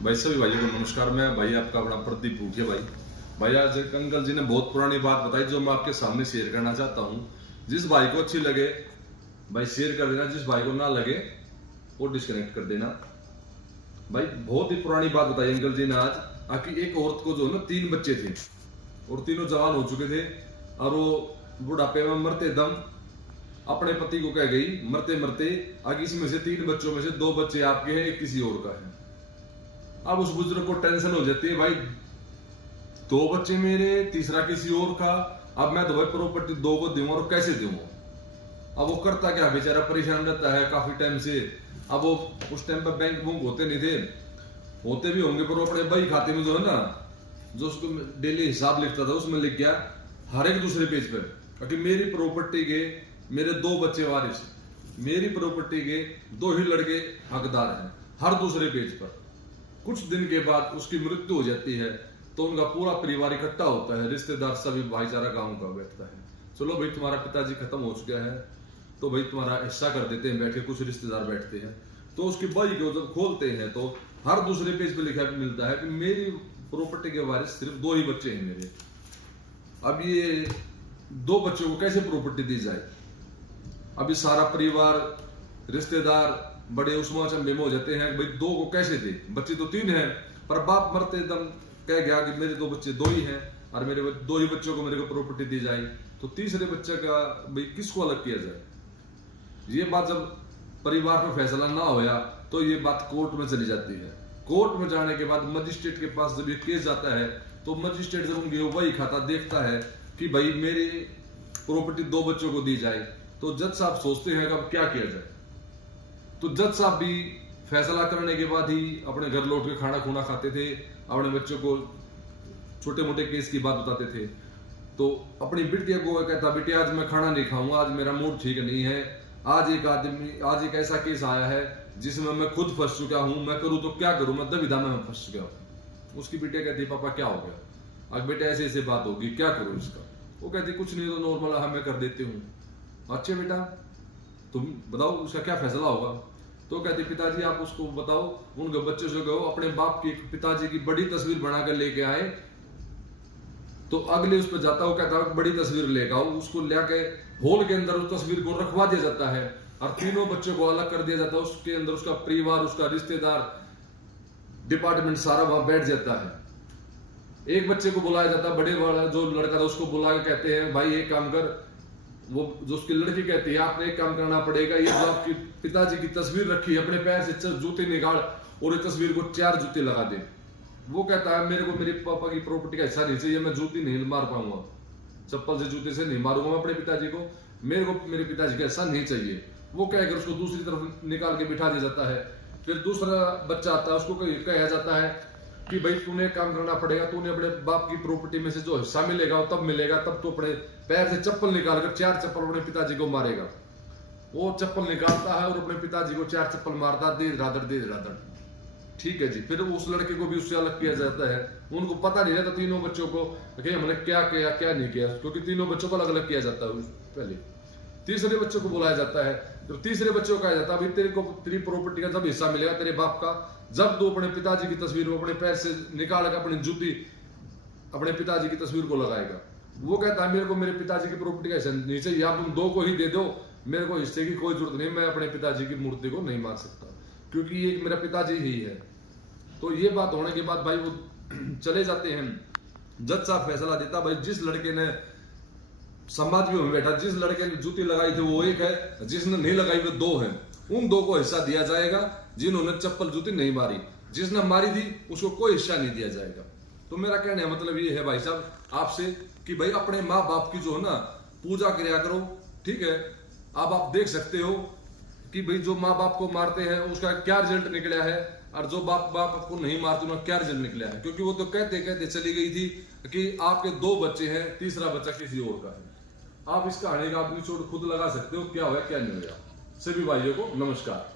भाई सभी भाइयों को नमस्कार। मैं भाई आपका अपना प्रदीप भूटिया भाई आज एक अंकल जी ने बहुत पुरानी बात बताई जो मैं आपके सामने शेयर करना चाहता हूँ। जिस भाई को अच्छी लगे भाई शेयर कर देना, जिस भाई को ना लगे वो डिस्कनेक्ट कर देना। भाई बहुत ही पुरानी बात बताई अंकल जी ने आज कि एक औरत को जो है ना 3 बच्चे थे और तीनों जवान हो चुके थे और वो बुढ़ापे में मरते दम अपने पति को कह गई मरते मरते आगे इसमें से 3 बच्चों में से 2 बच्चे आपके हैं, एक किसी और का है। अब उस बुजुर्ग को टेंशन हो जाती है, भाई 2 बच्चे मेरे, तीसरा किसी और का, अब मैं तो भाई प्रॉपर्टी 2 को दूंगा और कैसे दूंगा। अब वो करता क्या, बेचारा परेशान रहता है काफी टाइम से। अब वो उस टाइम पर बैंक बुंक होते नहीं थे, होते भी होंगे पर वो अपने बही खाते में जो है ना, जो उसको डेली हिसाब लिखता था उसमें लिख गया हर एक दूसरे पेज पर कि मेरी प्रॉपर्टी के मेरे 2 बच्चे वारिस, मेरी प्रॉपर्टी के 2 ही लड़के हकदार हैं, हर दूसरे पेज पर। कुछ दिन के बाद उसकी मृत्यु हो जाती है तो उनका पूरा परिवार इकट्ठा होता है, रिश्तेदार सभी भाईचारा गांव का बैठता है। चलो भाई तुम्हारा पिताजी खत्म हो चुका है तो भाई तुम्हारा हिस्सा कर देते हैं बैठ के। कुछ रिश्तेदार बैठते हैं तो उसकी बही को जब खोलते हैं तो हर दूसरे पेज पे लिखा मिलता है कि मेरी प्रॉपर्टी के वारिस सिर्फ 2 ही बच्चे हैं मेरे। अब ये 2 बच्चों को कैसे प्रॉपर्टी दी जाए। अभी सारा परिवार रिश्तेदार बड़े उस्मा चंबे में हो जाते हैं, भाई 2 को कैसे दे, बच्चे तो 3 हैं। पर बाप मरते दम कह गया कि मेरे 2 बच्चे 2 ही हैं और मेरे 2 ही बच्चों को मेरे को प्रॉपर्टी दी जाए, तो तीसरे बच्चे का भाई किसको अलग किया जाए। ये बात जब परिवार में फैसला ना होया तो ये बात कोर्ट में चली जाती है। कोर्ट में जाने के बाद मजिस्ट्रेट के पास जब ये केस जाता है तो मजिस्ट्रेट जब उनकी वही खाता देखता है कि भाई मेरी प्रॉपर्टी 2 बच्चों को दी जाए, तो जज साहब सोचते हैं कि अब क्या किया जाए। तो जज साहब भी फैसला करने के बाद ही अपने घर लौट के खाना खूना खाते थे, अपने बच्चों को छोटे मोटे केस की बात बताते थे। तो अपनी बिटिया को कहता, बिटिया आज मैं खाना नहीं खाऊंगा, आज मेरा मूड ठीक नहीं है, आज एक ऐसा केस आया है जिसमें मैं खुद फंस चुका हूं, मैं करूं तो क्या करूं, मैं दुविधा में फंस चुका हूं। उसकी बिटिया कहती, पापा क्या हो गया, अब बेटा ऐसे ऐसे बात होगी, क्या करूं इसका। वो कहती, कुछ नहीं तो नॉर्मल है, मैं कर देती हूँ। अच्छा बेटा तुम बताओ उसका क्या फैसला होगा। तो कहते, पिताजी आप उसको बताओ, उनके बच्चे से कहो अपने बाप की पिताजी की बड़ी तस्वीर बनाकर लेके आए। तो अगले उस पर जाता हो, कहता है बड़ी तस्वीर लेकर आओ, उसको लेके हॉल के अंदर उस तस्वीर को रखवा दिया जाता है और तीनों बच्चों को अलग कर दिया जाता है। उसके अंदर उसका परिवार, उसका रिश्तेदार, डिपार्टमेंट सारा वहां बैठ जाता है। एक बच्चे को बुलाया जाता है, बड़े वाला जो लड़का था उसको बुला के कहते हैं, भाई एक काम कर। वो जो उसकी लड़की कहती है, आपने एक काम करना पड़ेगा, ये जो आपकी पिताजी की तस्वीर रखी है अपने पैर से जूते निकाल और इस तस्वीर को 4 जूते लगा दे। वो कहता है मेरे को मेरे पापा की प्रॉपर्टी का हिस्सा नहीं चाहिए, मैं जूती नहीं मार पाऊंगा, चप्पल से जूते से नहीं मारूंगा मैं अपने पिताजी को, मेरे को मेरे पिताजी का हिस्सा नहीं चाहिए। वो कहकर उसको दूसरी तरफ निकाल के बिठा दिया जाता है। फिर दूसरा बच्चा आता है, उसको कहा जाता है कि भाई तूने काम करना पड़ेगा, तूने अपने बाप की प्रॉपर्टी में से जो हिस्सा मिलेगा तब मिलेगा, तब तो अपने पैर से चप्पल निकालकर 4 चप्पल अपने पिताजी को मारेगा। वो चप्पल निकालता है और अपने पिताजी को 4 चप्पल मारता, दे रादड़। ठीक है जी। फिर उस लड़के को भी उससे अलग किया जाता है। उनको पता नहीं रहता तीनों बच्चों को कि हमने क्या किया क्या नहीं किया, क्योंकि तीनों बच्चों को अलग अलग किया जाता है पहले। तीसरे बच्चों को बुलाया जाता है, तो तीसरे बच्चों को कहा जाता है अभी तेरे को तेरी प्रॉपर्टी का जब हिस्सा मिलेगा तेरे बाप का, जब तू अपने पिताजी की तस्वीर को अपने पैर से निकाल कर अपनी जूती अपने पिताजी की तस्वीर को लगाएगा। वो कहता है मेरे को मेरे पिताजी की प्रॉपर्टी का हिस्सा नहीं चाहिए, आप तुम 2 को ही दे दो, मेरे को हिस्से की कोई जरूरत नहीं, मैं अपने पिताजी की मूर्ति को नहीं मार सकता क्योंकि ये मेरा पिताजी ही है। तो ये बात होने के बाद भाई वो चले जाते हैं। जज साहब फैसला देता, भाई जिस लड़के ने समाज में बैठा, जिस लड़के ने जूती लगाई थी वो 1 है, जिसने नहीं लगाई वो 2 है। उन 2 को हिस्सा दिया जाएगा जिन्होंने चप्पल जूती नहीं मारी, जिसने मारी थी उसको कोई हिस्सा नहीं दिया जाएगा। तो मेरा कहने का मतलब ये है भाई साहब आपसे कि भाई अपने माँ बाप की जो है ना पूजा किया करो। ठीक है, अब आप देख सकते हो कि भाई जो माँ बाप को मारते हैं उसका क्या रिजल्ट निकला है और जो बाप को नहीं मारते उनका क्या रिजल्ट निकला है। क्योंकि वो तो कहते कहते चली गई थी कि आपके 2 बच्चे हैं, तीसरा बच्चा किसी और का है। आप इस कहानी का अपनी चोट खुद लगा सकते हो, क्या हुआ क्या नहीं हुआ। सभी भाइयों को नमस्कार।